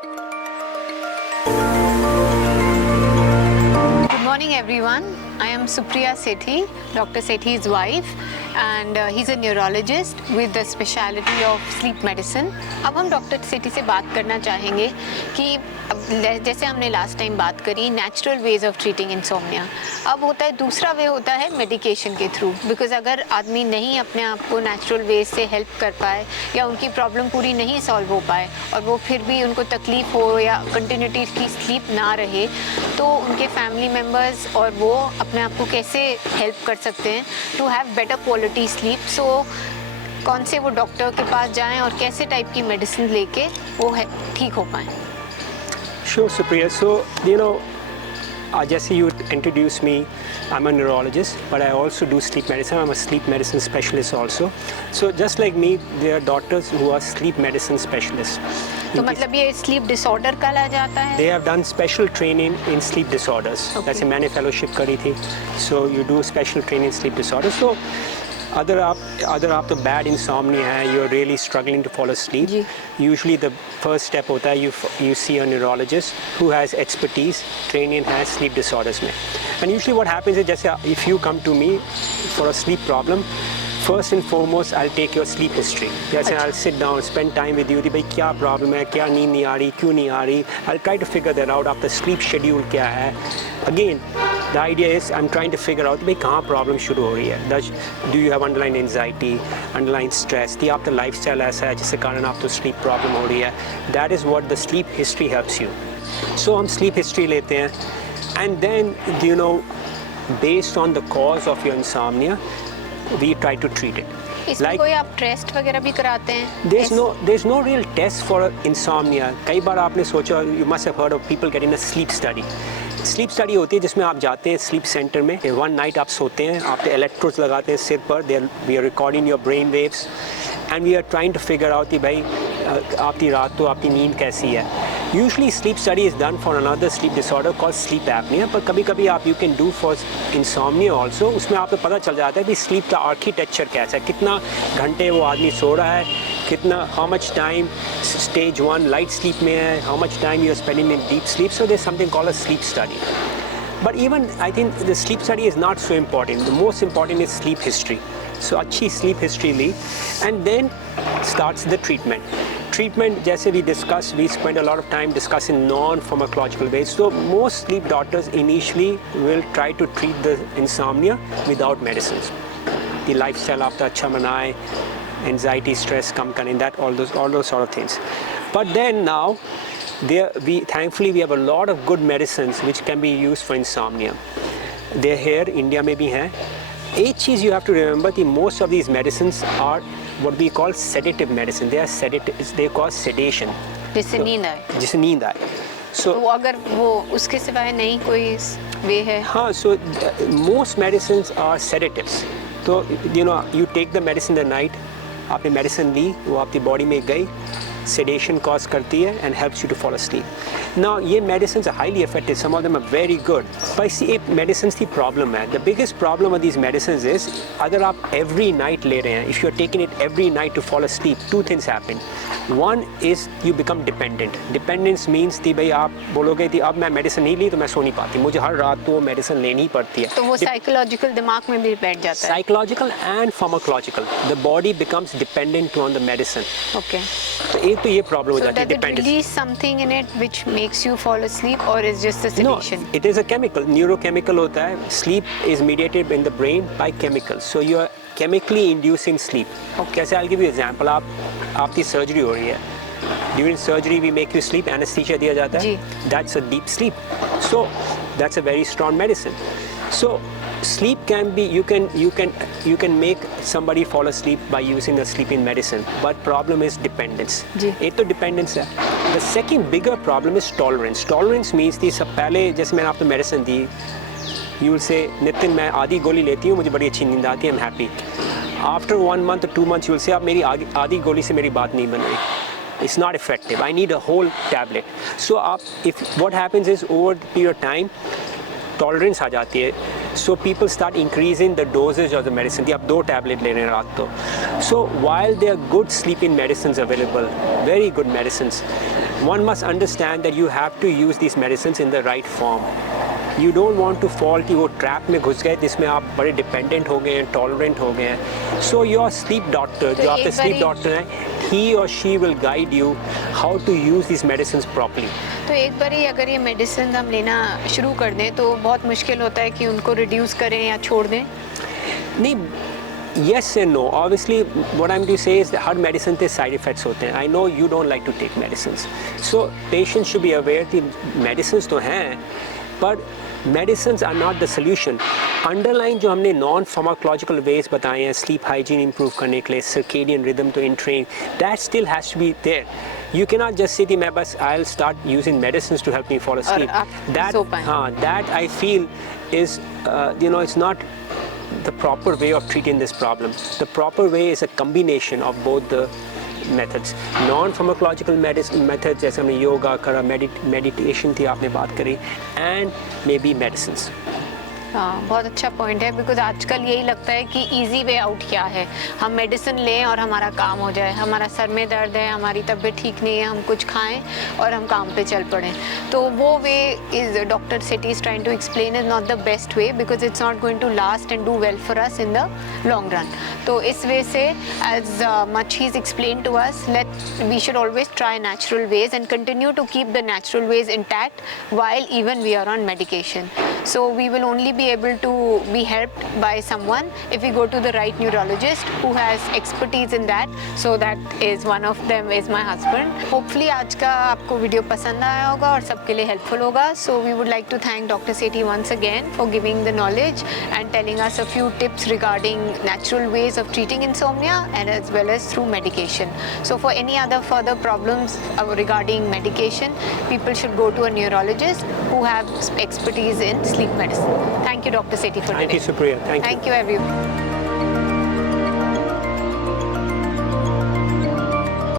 Good morning everyone. I am Supriya Sethi, Dr. Sethi's wife, and he's a neurologist with the specialty of sleep medicine. अब हम doctor सेठी से बात करना चाहेंगे कि जैसे हमने लास्ट टाइम बात करी natural ways of treating insomnia, अब होता है दूसरा वे होता है मेडिकेशन के थ्रू, बिकॉज अगर आदमी नहीं अपने आप को नेचुरल वेज से हेल्प कर पाए या उनकी प्रॉब्लम पूरी नहीं सॉल्व हो पाए और वो फिर भी उनको तकलीफ हो या कंटिन्यूटी की स्लीप ना रहे, तो उनके फैमिली मेम्बर्स और वो अपने आप को कैसे हेल्प कर सकते हैं to have better quality sleep. So कौन से वो डॉक्टर के पास जाएं और कैसे टाइप की मेडिसिन लेके वो ठीक हो पाएँ. Sure, Supriya. So, जैसे you introduced me, I'm a neurologist, but I also do sleep medicine. I'm a sleep medicine specialist also. So, just like me, there are doctors who are sleep medicine specialists. तो मतलब ये sleep disorder कहा जाता है? They have done special training in sleep disorders. जैसे मैंने fellowship करी थी. So, you do special training in sleep disorders. So, अगर आप तो bad insomnia है, you're really struggling to fall asleep. Usually the first step होता है you see a neurologist who has expertise, training has sleep disorders में. And usually what happens is जैसे if you come to me for a sleep problem, first and foremost I'll take your sleep history. जैसे I'll sit down, spend time with you कि भाई क्या problem है, क्या नींद नहीं आ रही, क्यों नहीं आ रही. I'll try to figure that out. आपका sleep schedule क्या है. Again, the idea is I'm trying to figure out भाई कहाँ problem शुरू हो रही है. Do you have underlying anxiety, underlying stress, कि आपका lifestyle ऐसा है जिसके कारण आपको sleep problem हो रही है. That is what the sleep history helps you. So हम sleep history लेते हैं and then based on the cause of your insomnia we try to treat it. इसमें कोई आप टेस्ट वगैरह भी कराते हैं? There's no real test for insomnia. कई बार आपने सोचा, you must have heard of people getting a sleep study. Sleep study होती है जिसमें आप जाते हैं स्लीप सेंटर में, वन नाइट आप सोते हैं, आप इलेक्ट्रोड्स लगाते हैं सिर पर, we are recording your brain waves and we are trying to figure out कि भाई आपकी रात तो आपकी नींद कैसी है. Usually sleep study is done for another sleep disorder called sleep apnoea, पर कभी कभी आप you can do for insomnia also. उसमें आपको पता चल जाता है कि स्लीप का आर्किटेक्चर कैसा है, कितना घंटे वो आदमी सो रहा है, कितना how much time stage 1 light sleep में है, how much time you are spending in deep sleep. So there something called a sleep study. But even I think the sleep study is not so important. The most important is sleep history. So अच्छी sleep history ली and then starts the treatment. Treatment जैसे we discussed, we spend a lot of time discussing non-pharmacological ways. So most sleep doctors initially will try to treat the insomnia without medicines. The lifestyle आपका अच्छा बनाए, anxiety, stress कम करें, that all those sort of things. But then now thankfully we have a lot of good medicines which can be used for insomnia. They're here, India में भी हैं. एक चीज़ you have to remember कि most of these medicines are what we call sedative medicine. They are sedatives. They cause sedation. जिससे नींद आए. जिससे नींद आए. So तो अगर वो उसके सिवाय नहीं कोई वे है. हाँ, so most medicines are sedatives. तो you take the medicine the night. आपने medicine ली, वो आपकी body में गई, sedation cause करती है and helps you to fall asleep. Now ये medicines are highly effective. Some of them are very good. पर इसी medicines की problem है. The biggest problem of these medicines is अगर आप every night ले रहे हैं, if you are taking it every night to fall asleep, two things happen. One is you become dependent. Dependence means कि भाई आप बोलोगे कि अब मैं medicine नहीं ली तो मैं सो नहीं पाती, मुझे हर रात तो वो medicine लेनी ही पड़ती है. तो वो psychological दिमाग में भी बैठ जाता है. Psychological and pharmacological. The body becomes dependent on the medicine. Okay. तो ये problem हो जाती है. So does it release something in it which makes you fall asleep or is just a sedation? No, it is a chemical, neurochemical होता है. Sleep is mediated in the brain by chemicals. So you are chemically inducing sleep. कैसे? I'll give you an example. आपकी surgery हो रही है. During surgery we make you sleep. Anesthesia दिया जाता है. That's a deep sleep. So that's a very strong medicine. So sleep can be, you can make somebody fall asleep by using a sleeping medicine, but problem is dependence. एक तो dependence है. The second bigger problem is tolerance. Tolerance means कि सब पहले जैसे मैंने आपको medicine the, you will say Nitin मैं आधी गोली लेती हूँ, मुझे बड़ी अच्छी नींद आती है, I'm happy. After 1 month or 2 months you will say आप मेरी आधी गोली से मेरी बात नहीं बन रही. It's not effective. I need a whole tablet. So what happens is over the period of time tolerance आ जाती है. So people start increasing the dosage of the medicine. कि आप 2 tablet ले रहे हैं रात तो. So while there are good sleeping medicines available, very good medicines, one must understand that you have to use these medicines in the right form. You don't want to fall कि वो trap में घुस गए जिसमें आप बड़े dependent हो गए हैं, tolerant हो गए हैं. So your sleep doctor, जो आपके sleep doctor हैं, he or she will guide you how to use these medicines properly. तो एक बार ही अगर ये मेडिसिन हम लेना शुरू कर दें तो बहुत मुश्किल होता है कि उनको रिड्यूस करें या छोड़ दें. नहीं, yes and no. Obviously, what I'm going to say is that her medicine के side effects होते हैं. I know you don't like to take medicines. So patients should be aware कि medicines तो हैं, but medicines are not the solution. Underlying जो हमने non-pharmacological ways बताए हैं, sleep hygiene improve करने के लिए, circadian rhythm to entrain, that still has to be there. You cannot just say कि मैं बस I'll start using medicines to help me fall asleep. That I feel is it's not the proper way of treating this problem. The proper way is a combination of both the methods. Non-pharmacological methods जैसे हमने योगा करा, meditation थी आपने बात करी, and maybe medicines. हाँ, बहुत अच्छा पॉइंट है. बिकॉज आजकल यही लगता है कि इजी वे आउट क्या है, हम मेडिसिन लें और हमारा काम हो जाए. हमारा सर में दर्द है, हमारी तबीयत ठीक नहीं है, हम कुछ खाएं और हम काम पे चल पड़ें. तो वो way is doctor Sethi is trying to explain is not the best way, because it's not going to last and do well for us in the long run. तो इस वे से as much he is explain to us, we should always try natural ways and continue to keep the natural ways intact while even we are on medication. So we will only be able to be helped by someone if we go to the right neurologist who has expertise in that. So that is one of them is my husband. Hopefully आज का आपको video पसंद आया होगा और सबके लिए helpful होगा. So we would like to thank Dr. Sethi once again for giving the knowledge and telling us a few tips regarding natural ways of treating insomnia and as well as through medication. So for any other further problems regarding medication, people should go to a neurologist who have expertise in sleep medicine. Thank you, Dr. Sethi, for today. Thank you, Supriya. Thank you. Thank you, everyone.